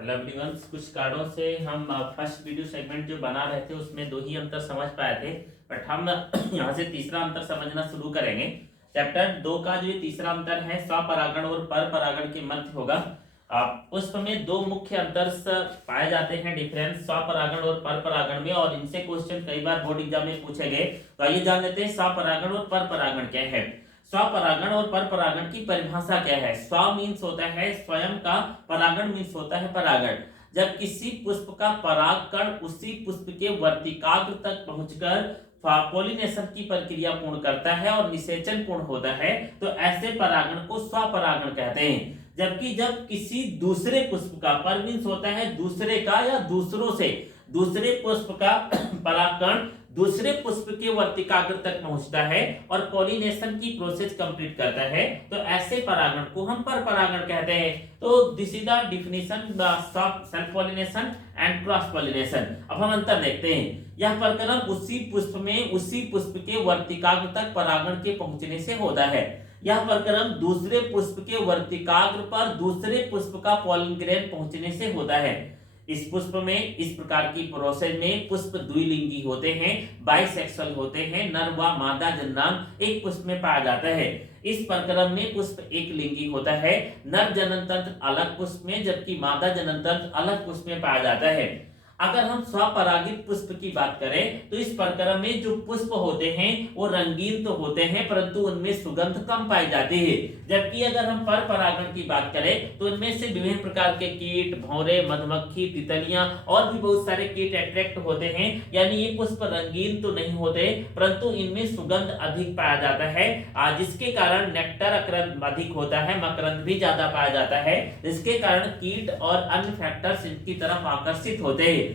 Hello everyone, कुछ कारणों से हम फर्स्ट वीडियो सेगमेंट जो बना रहे थे उसमें दो ही अंतर समझ पाए थे। बट हम यहाँ से तीसरा अंतर समझना शुरू करेंगे। चैप्टर 2 का जो ये तीसरा अंतर है स्वपरागण और परपरागण के मध्य होगा। पुष्प में दो मुख्य अंतर पाए जाते हैं, डिफरेंस स्वपरागण और परपरागण में, और इनसे क्वेश्चन कई बार बोर्ड एग्जाम में पूछे गए। तो आइए जान लेते हैं स्वपरागण और परपरागण क्या है। स्वपरागण और परपरागण की परिभाषा क्या है। स्व मीन्स होता है स्वयं का, परागण मीन्स होता है परागण। जब किसी पुष्प का परागकण उसी पुष्प के वर्तिकाग्र तक पहुंचकर पॉलिनेशन की प्रक्रिया पूर्ण करता है और निषेचन पूर्ण होता है, तो ऐसे परागण को स्वपरागण कहते हैं। जबकि जब किसी दूसरे पुष्प का, पर मीन्स होता है दूसरे का या दूसरों से, दूसरे पुष्प का परागकण दूसरे पुष्प के वर्तिकाग्र तक पहुंचता है और पॉलिनेशन की प्रोसेस कंप्लीट करता है, तो ऐसे परागण को हम परपरागण कहते हैं। तो this is the definition self pollination and cross pollination. अब हम अंतर देखते हैं। यह प्रक्रम उसी पुष्प में उसी पुष्प के वर्तिकाग्र तक परागण के पहुंचने से होता है। यह प्रक्रम दूसरे पुष्प के वर्तिकाग्र पर दूसरे पुष्प का पॉलन ग्रेन पहुंचने से होता है। इस पुष्प में, इस प्रकार की प्रोसेस में पुष्प द्विलिंगी होते हैं, बाइसेक्सुअल होते हैं। नर व मादा जननांग एक पुष्प में पाया जाता है। इस प्रक्रम में पुष्प एक लिंगी होता है। नर जनन तंत्र अलग पुष्प में जबकि मादा जनन तंत्र अलग पुष्प में पाया जाता है। अगर हम स्वपरागित पुष्प की बात करें तो इस प्रक्रम में जो पुष्प होते हैं वो रंगीन तो होते हैं परंतु उनमें सुगंध कम पाई जाती है। जबकि अगर हम परपरागण की बात करें तो इनमें से विभिन्न प्रकार के कीट, भौरे, मधुमक्खी, तितलियां और भी बहुत सारे कीट अट्रैक्ट होते हैं। यानी ये पुष्प रंगीन तो नहीं होते परंतु इनमें सुगंध अधिक पाया जाता है, जिसके कारण नेक्टर अधिक होता है, मकरंद भी ज्यादा पाया जाता है, जिसके कारण कीट और अन्य फैक्टर्स इनकी तरफ आकर्षित होते हैं।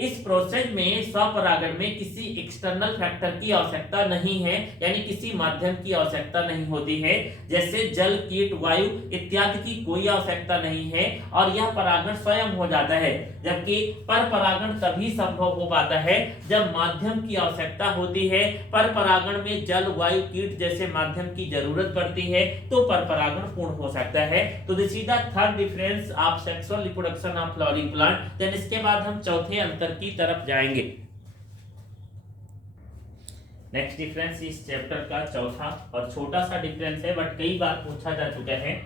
इस प्रोसेस में स्वपरागण में किसी एक्सटर्नल फैक्टर की आवश्यकता नहीं है, यानी किसी माध्यम की आवश्यकता नहीं होती है, जैसे जल, कीट, वायु इत्यादि की कोई आवश्यकता नहीं है और यह परागण स्वयं हो जाता है। जबकि परपरागण तभी संभव हो पाता है जब माध्यम की आवश्यकता होती है। परपरागण में जल, वायु, कीट जैसे माध्यम की जरूरत पड़ती है तो परपरागण पूर्ण हो सकता है। तो this is the third difference of sexual reproduction of flowering plant. Then इसके बाद हम चौथे अंतर की तरफ जाएंगे। नेक्स्ट डिफरेंस इस चैप्टर का चौथा और छोटा सा डिफरेंस है बट कई बार पूछा जा चुका है।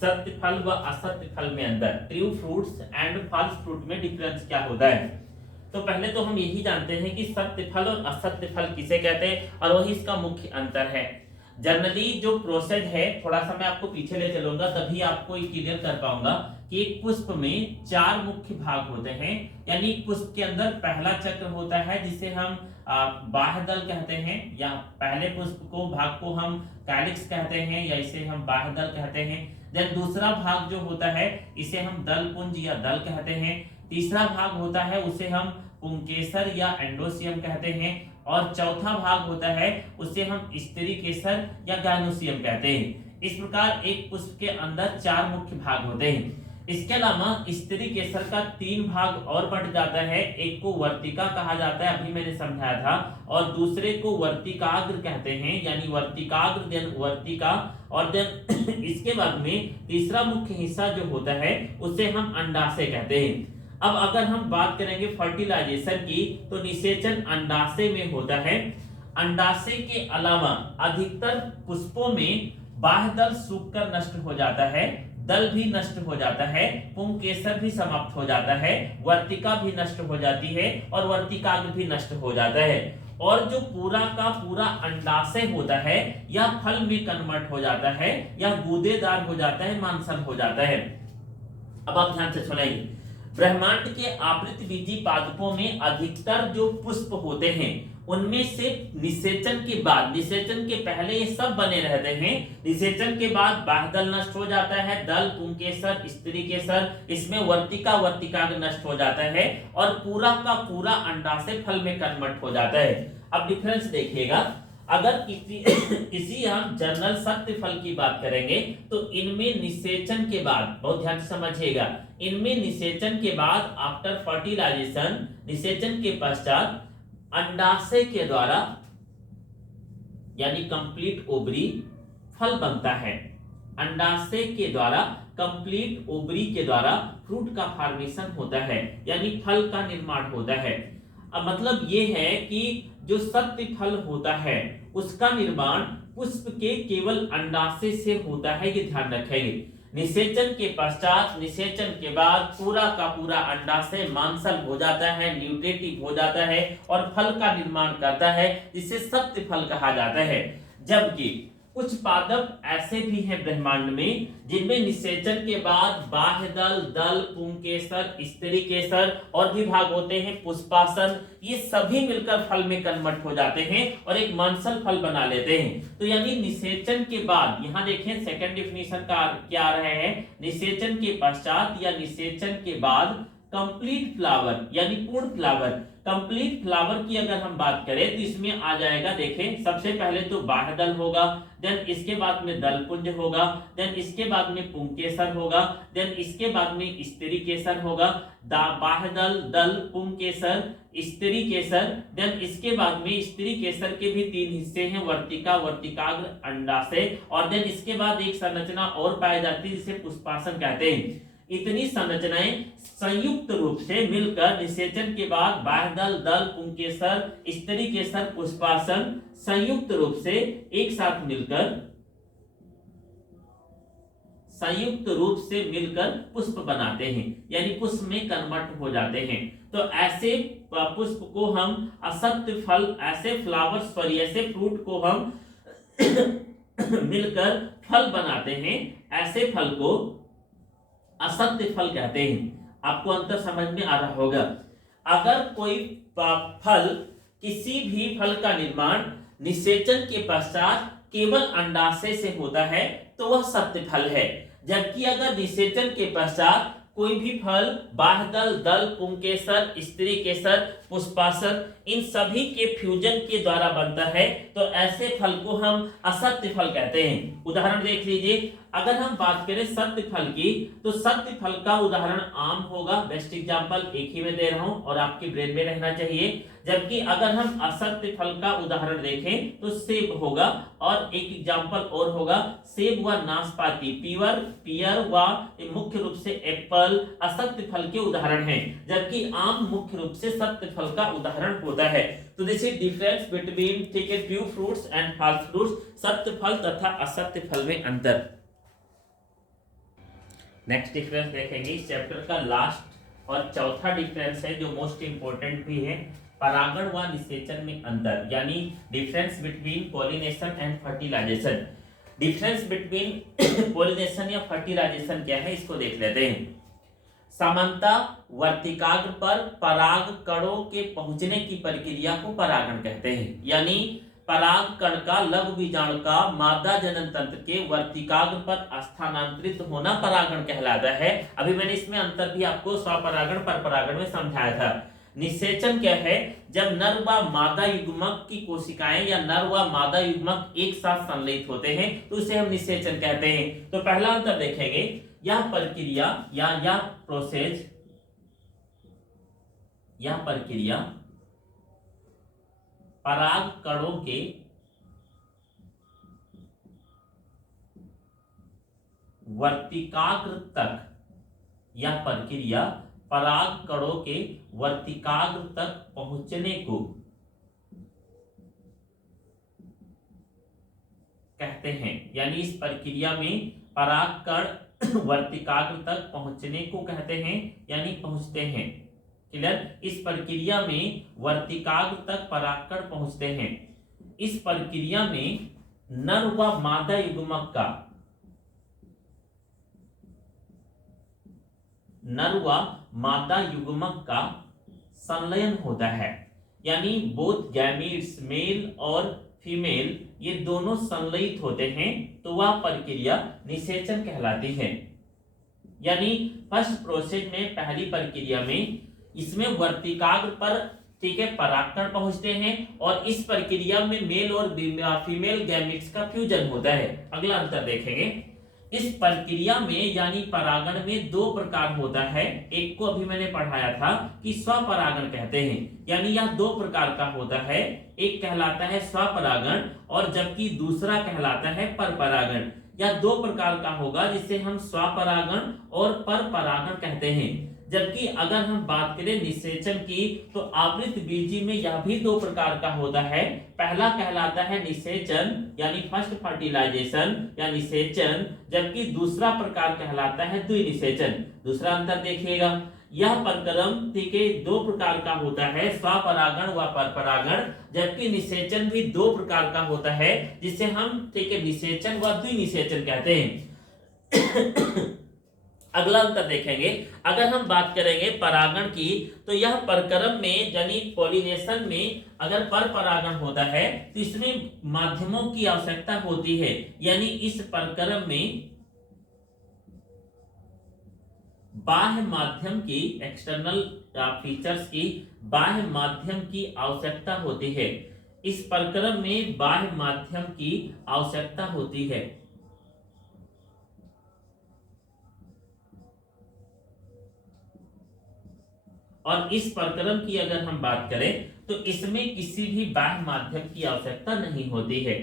सत्य फल व असत्य फल में अंतर, true fruits and false fruit में डिफरेंस क्या होता है। तो पहले तो हम यही जानते हैं कि सत्य फल और असत्य फल किसे कहते हैं और वही इसका मुख्य अंतर है। जनरली जो प्रोसेस है, थोड़ा सा मैं आपको पीछे ले चलूंगा तभी आपको ये क्लियर कर पाऊंगा कि एक पुष्प में चार मुख्य भाग होते हैं। यानी पुष्प के अंदर पहला चक्र होता है जिसे हम बाह्य दल कहते हैं, या पहले पुष्प को भाग को हम कैलिक्स कहते हैं या इसे हम बाह्य दल कहते हैं। देन दूसरा भाग जो होता है इसे हम दल पुंज या दल कहते हैं। तीसरा भाग होता है उसे हम पुंकेसर या एंडोसियम कहते हैं और चौथा भाग होता है उसे हम स्त्री केसर या गाइनोसियम कहते हैं। इस प्रकार एक पुष्प के अंदर चार मुख्य भाग होते हैं। इसके अलावा स्त्री केसर का तीन भाग और बढ़ जाता है। एक को वर्तिका कहा जाता है, अभी मैंने समझाया था, और दूसरे को वर्तिकाग्र कहते हैं, यानी वर्तिकाग्र देन वर्तिका, और देन इसके बाद में तीसरा मुख्य हिस्सा जो होता है उसे हम अंडाशय कहते हैं। अब अगर हम बात करेंगे फर्टिलाइजेशन की तो निषेचन अंडाशय में होता है। अंडाशय के अलावा अधिकतर पुष्पों में बाह्य दल सूखकर नष्ट हो जाता है, दल भी नष्ट हो जाता है, पुंकेसर भी समाप्त हो जाता है, वर्तिका भी नष्ट हो जाती है और वर्तिकाग्र भी नष्ट हो जाता है, और जो पूरा का पूरा अंडाशय होता है यह फल में कन्वर्ट हो जाता है, यह गूदेदार हो जाता है, मांसल हो जाता है। अब आप ध्यान से सुनेंगे, ब्रह्मांड के आवृत बीजी पादपों में अधिकतर जो पुष्प होते हैं उनमें से निषेचन के बाद, निषेचन के पहले ये सब बने रहते हैं, निषेचन के बाद बाह्यदल नष्ट हो जाता है, दल, पुंकेसर, स्त्री केसर, इसमें वर्तिका, वर्तिकाग्र नष्ट हो जाता है और पूरा का पूरा अंडाशय फल में कन्वर्ट हो जाता है। अब डिफरेंस देखिएगा, अगर किसी हम जनरल सत्य फल की बात करेंगे तो इनमें निषेचन के बाद, बहुत ध्यान से समझिएगा, इनमें निषेचन के बाद आफ्टर फर्टिलाइजेशन, निषेचन के पश्चात अंडाशय के द्वारा यानी कंप्लीट ओवरी फल बनता है। अंडाशय के द्वारा, कंप्लीट ओवरी के द्वारा फ्रूट का फॉर्मेशन होता है, यानी फल का निर्माण होता है। अब मतलब ये है कि जो सत्य फल होता है उसका निर्माण पुष्प के केवल अंडाशय से होता है, ये ध्यान रखेंगे। निषेचन के पश्चात, निषेचन के बाद पूरा का पूरा अंडाशय मांसल हो जाता है, न्यूट्रेटिव हो जाता है और फल का निर्माण करता है, जिसे सत्य फल कहा जाता है। जबकि कुछ पादप ऐसे भी हैं ब्रह्मांड में जिनमें निषेचन के बाद बाह्य दल, दल, पुंकेसर, स्त्री केसर और भी भाग होते हैं, पुष्पासन, ये सभी मिलकर फल में कन्वर्ट हो जाते हैं और एक मांसल फल बना लेते हैं। तो यानी निषेचन के बाद, यहाँ देखें सेकंड डिफिनीशन का क्या आ रहा है, निषेचन के पश्चात या निषेचन के बाद कंप्लीट फ्लावर यानी पूर्ण फ्लावर। कंप्लीट फ्लावर की अगर हम बात करें तो इसमें आ जाएगा, देखें सबसे पहले तो बाह्य दल होगा, देन इसके बाद में दलपुंज होगा, देन इसके बाद में पुंकेसर होगा, देन इसके बाद में स्त्री केसर होगा, बाह्य दल, दल, पुंकेसर, स्त्री केसर, देन इसके बाद में स्त्री केसर के भी 3 हिस्से हैं, वर्तिका, वर्तिकाग्र, अंडाशय, और देन इसके बाद एक संरचना और पाई जाती है जिसे पुष्पासन कहते हैं। इतनी संरचनाएं संयुक्त रूप से मिलकर निषेचन के बाद बाह्य दल, दल, पुंकेसर, स्त्री केसर, पुष्पासन संयुक्त रूप से एक साथ मिलकर पुष्प बनाते हैं, यानी पुष्प में कन्वर्ट हो जाते हैं। तो ऐसे पुष्प को हम असत्य फल, ऐसे फ्लावर्स पर, ऐसे फ्रूट को हम मिलकर फल बनाते हैं, ऐसे फल को असत्य फल कहते हैं। आपको अंतर समझ में आ रहा होगा। अगर कोई फल, किसी भी फल का निर्माण निषेचन के पश्चात केवल अंडाशय से होता है तो वह सत्य फल है। जबकि अगर निषेचन के पश्चात कोई भी फल बाह्य दल, दल, पुंकेसर, स्त्री केसर, पुष्पासन इन सभी के फ्यूजन के द्वारा बनता है तो ऐसे फल को हम असत्य फल कहते हैं। उदाहरण देख लीजिए, अगर हम बात करें सत्य फल की तो सत्य फल का उदाहरण आम होगा, बेस्ट एग्जांपल एक ही में दे रहा हूं और आपके ब्रेन में रहना चाहिए। जबकि अगर हम असत्य फल का उदाहरण देखें तो सेब होगा, और एक एग्जांपल और होगा सेब व नाशपाती, पियर व मुख्य रूप से एप्पल असत्य फल के उदाहरण हैं, जबकि आम मुख्य रूप से सत्य फल का उदाहरण होता है। तो दिस इज डिफरेंस बिटवीन ठीक है true fruits and false fruits, सत्य फल तथा असत्य फल में अंतर। नेक्स्ट डिफरेंस देखेंगे इस चैप्टर का लास्ट और चौथा डिफरेंस है जो मोस्ट इंपोर्टेंट भी है, परागण व निषेचन में अंतर, यानी difference between pollination and fertilization. Difference between pollination या फर्टिलाइजेशन क्या है इसको देख लेते हैं। सामान्यतः वर्तिकाग्र पर पराग कणों के पहुंचने की प्रक्रिया को परागण कहते हैं, यानी पराग कण का लघु बीजाणु का मादा जनन तंत्र के वर्तिकाग्र पर स्थानांतरित होना परागण कहलाता है। अभी मैंने इसमें अंतर भी आपको स्वपरागण परपरागण में समझाया था। निषेचन क्या है, जब नर व मादा युग्मक की कोशिकाएं या नर व मादा युग्मक एक साथ संलयित होते हैं तो उसे हम निषेचन कहते हैं। तो पहला अंतर देखेंगे, यह प्रक्रिया या यह प्रोसेस, यह प्रक्रिया पराग कणों के वर्तिकाग्र तक, यह प्रक्रिया पराग कणों के वर्तिकाग्र तक पहुंचने को कहते हैं, यानी इस प्रक्रिया में पराग कण वर्तिकाग्र तक पहुंचने को कहते हैं, यानी पहुंचते हैं। क्लियर? इस प्रक्रिया में वर्तिकाग्र तक परागकण पहुंचते हैं। इस प्रक्रिया में नर व मादा युग्मक का, नर व मादा युग्मक का संलयन होता है, यानी बोथ गैमीट्स मेल और फीमेल ये दोनों संलयित होते हैं तो वह प्रक्रिया निषेचन कहलाती है। यानी फर्स्ट प्रोसेस में, पहली प्रक्रिया में इसमें वर्तिकाग्र पर ठीक है परागकण पहुंचते हैं और इस प्रक्रिया में मेल और फीमेल गैमीट्स का फ्यूजन होता है। अगला अंतर देखेंगे, इस प्रक्रिया में यानी परागण में 2 प्रकार होता है। एक को अभी मैंने पढ़ाया था कि स्वपरागण कहते हैं, यानी यह 2 प्रकार का होता है। एक कहलाता है स्वपरागण और जबकि दूसरा कहलाता है परपरागण। या दो प्रकार का होगा, जिसे हम स्वपरागण और परपरागण कहते हैं। जबकि अगर हम बात करें निषेचन की, तो आवृत बीजी में यह भी दो प्रकार का होता है। पहला कहलाता है निषेचन यानी फर्स्ट फर्टिलाइजेशन या निषेचन, जबकि दूसरा प्रकार कहलाता है द्विनिषेचन। दूसरा अंतर देखिएगा, यह प्रक्रम ठीक है दो प्रकार का होता है, स्वपरागण व परपरागण, जबकि निषेचन भी दो प्रकार का होता है, जिसे हम ठीक है निषेचन व द्विनिषेचन कहते हैं। अगला अंतर देखेंगे, अगर हम बात करेंगे परागण की, तो यह परक्रम में यानी पॉलिनेशन में अगर परपरागण होता है तो इसमें माध्यमों की आवश्यकता होती है, यानी इस परक्रम में बाह्य माध्यम की एक्सटर्नल फीचर्स की बाह्य माध्यम की आवश्यकता होती है। इस प्रक्रम में बाह्य माध्यम की आवश्यकता होती है। और इस प्रक्रम की अगर हम बात करें तो इसमें किसी भी बाह्य माध्यम की आवश्यकता नहीं होती है।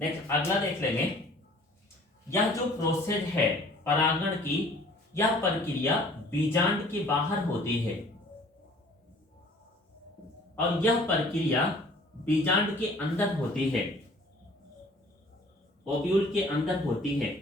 नेक्स्ट अगला देख लेंगे, यह जो प्रोसेस है परागण की, यह प्रक्रिया बीजांड के बाहर होती है और यह प्रक्रिया बीजांड के अंदर होती है, ओव्यूल के अंदर होती है।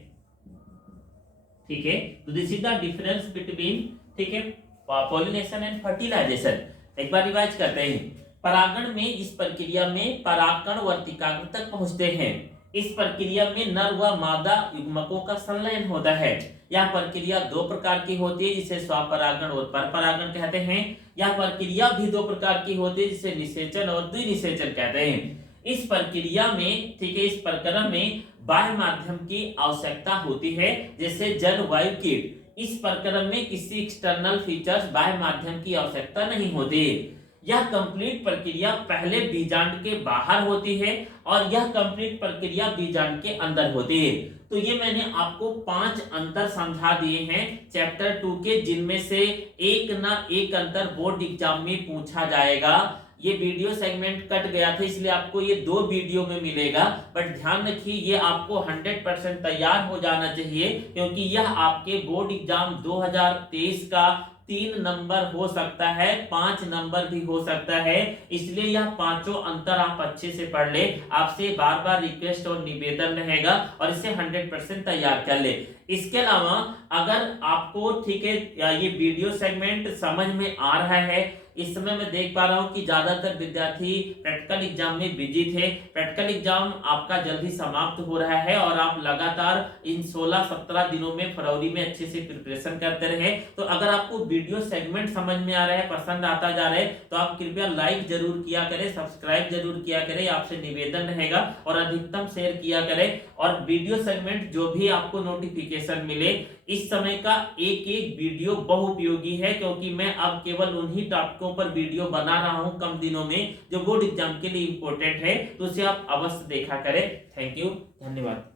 ठीक है, तो this is the difference between ठीक है पॉलिनेशन एंड फर्टिलाइजेशन। एक बार रिवाइज करते हैं। परागण में इस प्रक्रिया में परागकण वर्तिकाग्र तक पहुंचते हैं। इस प्रक्रिया में नर व मादा युग्मकों का संलयन होता है। यह प्रक्रिया दो प्रकार की होती है, जिसे स्वपरागण और परपरागण कहते हैं। यह प्रक्रिया भी दो प्रकार की होती है, जिसे निषेचन और द्विनिषेचन कहते हैं। इस प्रक्रिया में ठीक है इस प्रक्रम में बाह्य माध्यम की आवश्यकता होती है, जैसे जल वायु कीट। इस प्रक्रम में किसी एक्सटर्नल फीचर्स बाह्य माध्यम की आवश्यकता नहीं होती। यह कंप्लीट प्रक्रिया पहले बीजांड के बाहर होती है और यह कंप्लीट प्रक्रिया बीजांड के अंदर होती है। तो ये मैंने आपको 5 अंतर समझा दिए हैं चैप्टर 2 के, जिनमें से एक ना एक अंतर बोर्ड एग्जाम में पूछा जाएगा। ये वीडियो सेगमेंट कट गया था, इसलिए आपको ये 2 वीडियो में मिलेगा, बट ध्यान रखिए ये आपको 100% तैयार हो जाना चाहिए, क्योंकि यह आपके बोर्ड एग्जाम 2023 का 3 नंबर हो सकता है, 5 नंबर भी हो सकता है। इसलिए यह पांचों अंतर आप अच्छे से पढ़ ले। आपसे बार बार रिक्वेस्ट और निवेदन रहेगा और इसे 100% तैयार कर ले। इसके अलावा अगर आपको ठीक है ये वीडियो सेगमेंट समझ में आ रहा है, इस समय मैं देख पा रहा हूं कि ज्यादातर विद्यार्थी प्रैक्टिकल एग्जाम में बिजी थे। प्रैक्टिकल एग्जाम आपका जल्दी समाप्त हो रहा है और आप लगातार इन 16-17 दिनों में फरवरी में अच्छे से प्रिपरेशन करते रहे। तो अगर आपको वीडियो सेगमेंट समझ में आ रहा है, पसंद आता जा रहा है, तो आप कृपया लाइक जरूर किया करें, सब्सक्राइब जरूर किया करें, आपसे निवेदन रहेगा, और अधिकतम शेयर किया करें। और वीडियो सेगमेंट जो भी आपको नोटिफिकेशन मिले, इस समय का एक एक वीडियो बहुउपयोगी है, क्योंकि मैं अब केवल उन्हीं टॉपिकों पर वीडियो बना रहा हूं कम दिनों में जो बोर्ड एग्जाम के लिए इंपॉर्टेंट है। तो उसे आप अवश्य देखा करें। थैंक यू, धन्यवाद।